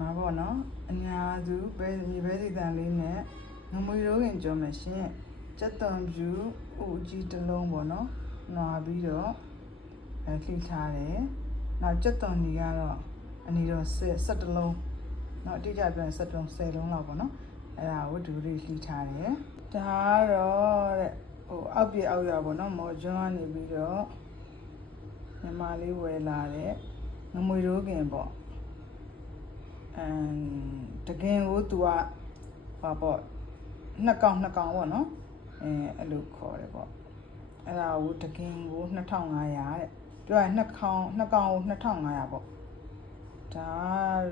မှာပေါ့နော်အညာသူပဲမြေပဲစီတန်လေးနဲ့ငမွေရိုးခင်ကြောမယ်ရှင်စက်သွန်ပြူဥကြီးတစ်လုံးပေါ့နော်နွားပြီးတော့လှိထားတယ်နောက်စက်သွန်ကြီးကတော့အနီတော့17လုံးနောက်အတိအကျပြန်10လုံးလောက်ပေါ့နော်အဲ့ဒါကိုဒူလေးလှိထားတယ်ဒါကတော့တဲ့အောက်ပြအောက်ရပေါ့နော်မော်ကျွန်းကနေပြီးတော့မြန်မာလေးဝယ်လာတဲ့ငမွေရိုးခင်ပေါ့တကင်ကိုသူကဟာပေါ့နှစ်ကောင်ပေါ့နော်အဲ့လိုခေါ်တယ်ပေါ့အဲ့ဒါကိုတကင်ကို2500တဲ့ပြောရနှစ်ကောင်ကို2500ပေါ့ဒါ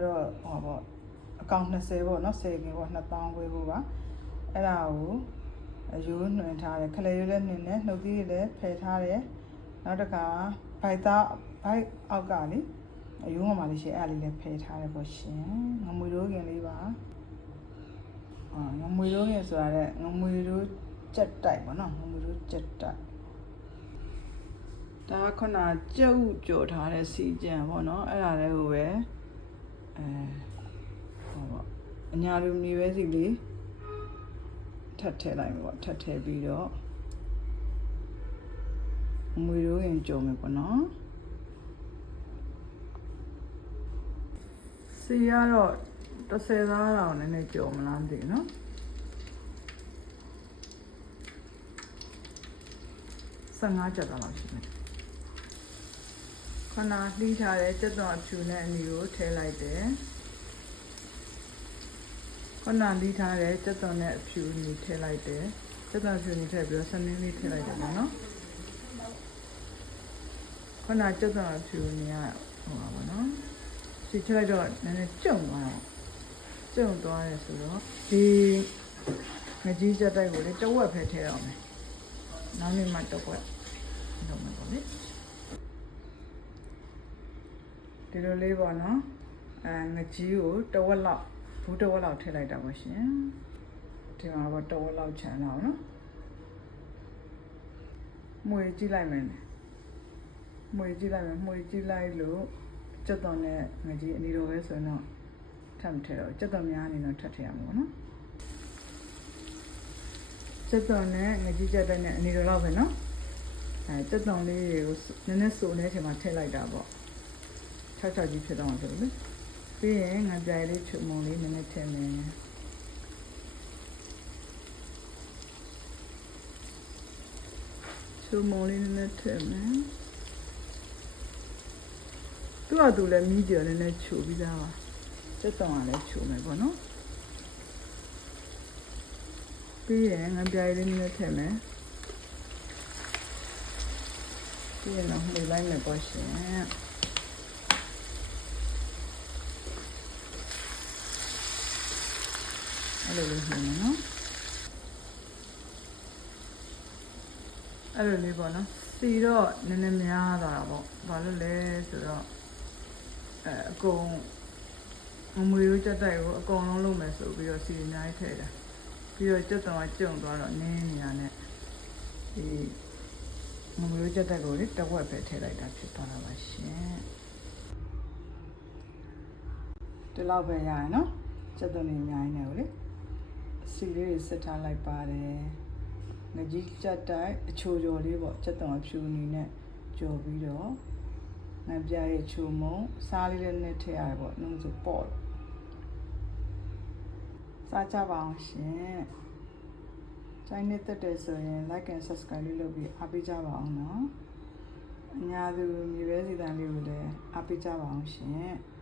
တော့ဟောပေါ့အကောင်20ပေါ့နော်10ကင်ပေါ့2000ခွဲဖို့ပါအဲ့ဒါကိုရိုးနှွင်ထားတယ်ခလေရိုးလည်းနှွင်တယ်နှုတ်သီးလည်းဖယ်ထားတယ်နောက်တစ်ခါဘိုက်အောက်ကလေအယိုးငမလေးရှိအဲ့လေးလည်းဖယ်ထားတယ်ပေါ့ရှင်ငမွေရိုးခင်လေးပါငမွေရိုးခင်ဆိုတာတဲ့ငမွေရိုးကြက်တိုက်ပေါ့နော်ငမွေရိုးကြက်တိုက်ဒါခုနကြက်ဥကြော်ထားတဲ့စီကြံပေါ့နော်အဲ့ဒါလေးကိုပဲဟောပေါ့အညာလူမြေပဲစီလေးထပ်ထည့်လိုက်ပေါ့ထပ်ထည့်ပြီးတော့ငွေရိုးရင်ကြုံမယ်ပေါ့နော်စီရတော့30သားတော့နည်းနည်းကြုံမလားမသိဘူးနော်15ကျပ်လောက်ရှိမယ်ခဏလှီးထားတဲ့စက်သွန်အဖြူနဲ့အနီကိုထည့်လိုက်တယ်ခဏလှီးထားတဲ့စက်သွန်နဲ့အဖြူအနီထည့်လိုက်တယ်စက်သွန်အဖြူအနီထည့်ပြီးတော့စနင်းလေးထည့်လိုက်တယ်ပေါ့နော်ခုနစက်သွန်အဖြူအနီကဟိုပါပေါ့နော်စီချလိုက်တော့နည်းနည်းကျုံသွားတယ်ဆိုတော့ဒီငကြီးစက်တိုက်ကိုလေတဝက်ပဲထည့်အောင်မယ်နောက်နေ့မှတဝက်လုပ်မယ်ပေါ့လေဒီလိုလေးပေါ့နော်ငကြီးကိုတဝက်လောက်ဘူးတဝက်လောက်ထည့်လိုက်တာပါရှင်ဒီမှာပေါ့တဝက်လောက်ချမ်းတော့နော်မွေကြည့်လိုက်မယ်မွေကြည့်လိုက်လို့စက်သွန်နဲ့ငကြီးအနီလိုပဲဆိုတော့ထပ်မထည့်တော့စက်သွန်များအနေနဲ့ထပ်ထည့်ရမှာပေါ့နော်စက်သွန်နဲ့ငကြီးချက်တဲ့နဲ့အနီလိုတော့ပဲနော်စက်သွန်လေးတွေကိုနည်းနည်းစိုးနေချိန်မှာထည့်လိုက်တာပေါ့6ကြီးဖြစ်တော့မှာဆိုလို့ပြီးရင်ငါပြိုင်လေးချုံမုံလေးနည်းနည်းထည့်မယ်ချုံမုံလေးနည်းနည်းထည့်မယ်သူလည်းမီးကြော်နည်းနည်းချိုပြီးသားပါစက်သွန်ကလည်းချိုမယ်ပေါ့နော်ပြီးရင်ငပြိုင်လေးနည်းနည်းထည့်မယ်ပြီးရင်တော့လှည့်လိုက်မယ်ပေါ့ရှင်အဲ့လိုလေးလှည့်မယ်နော်အဲ့လိုလေးပေါ့နော်စီတော့နည်းနည်းများသွားတာပေါ့ဘာလို့လဲဆိုတော့အကုန်ငမွေရိုးချက်တိုက်ကိုအကုန်လုံးလုပ်မယ်ဆိုပြီးတော့စီအများကြီးထည့်တာပြီးတော့စက်သွန်ကကျုံသွားတော့နင်းနေရနဲ့ဒီငမွေရိုးချက်တိုက်ကိုလေတဝက်ပဲထည့်လိုက်တာဖြစ်သွားတာပါရှင်ဒီလောက်ပဲရရနော်စက်သွန်နေအများကြီးနေကိုလေစီလေးတွေစစ်ထားလိုက်ပါတယ်ငကြီးချက်တိုက်အချိုကျော်လေးပေါ့စက်သွန်အဖြူအနေနဲ့ကြော်ပြီးတော့ငပြရဲ့ချုံမုံစားလေးလည်းနဲ့ထည့်ရတယ်ပေါ့နှုံးဆိုပေါ့စားကြပါအောင်ရှင်။ချိုင်းနေတက်တယ်ဆိုရင် like and subscribe လေးလုပ်ပြီးအားပေးကြပါအောင်နော်။အများသူမြေပဲစီတန်လေးကိုလည်းအားပေးကြပါအောင်ရှင်။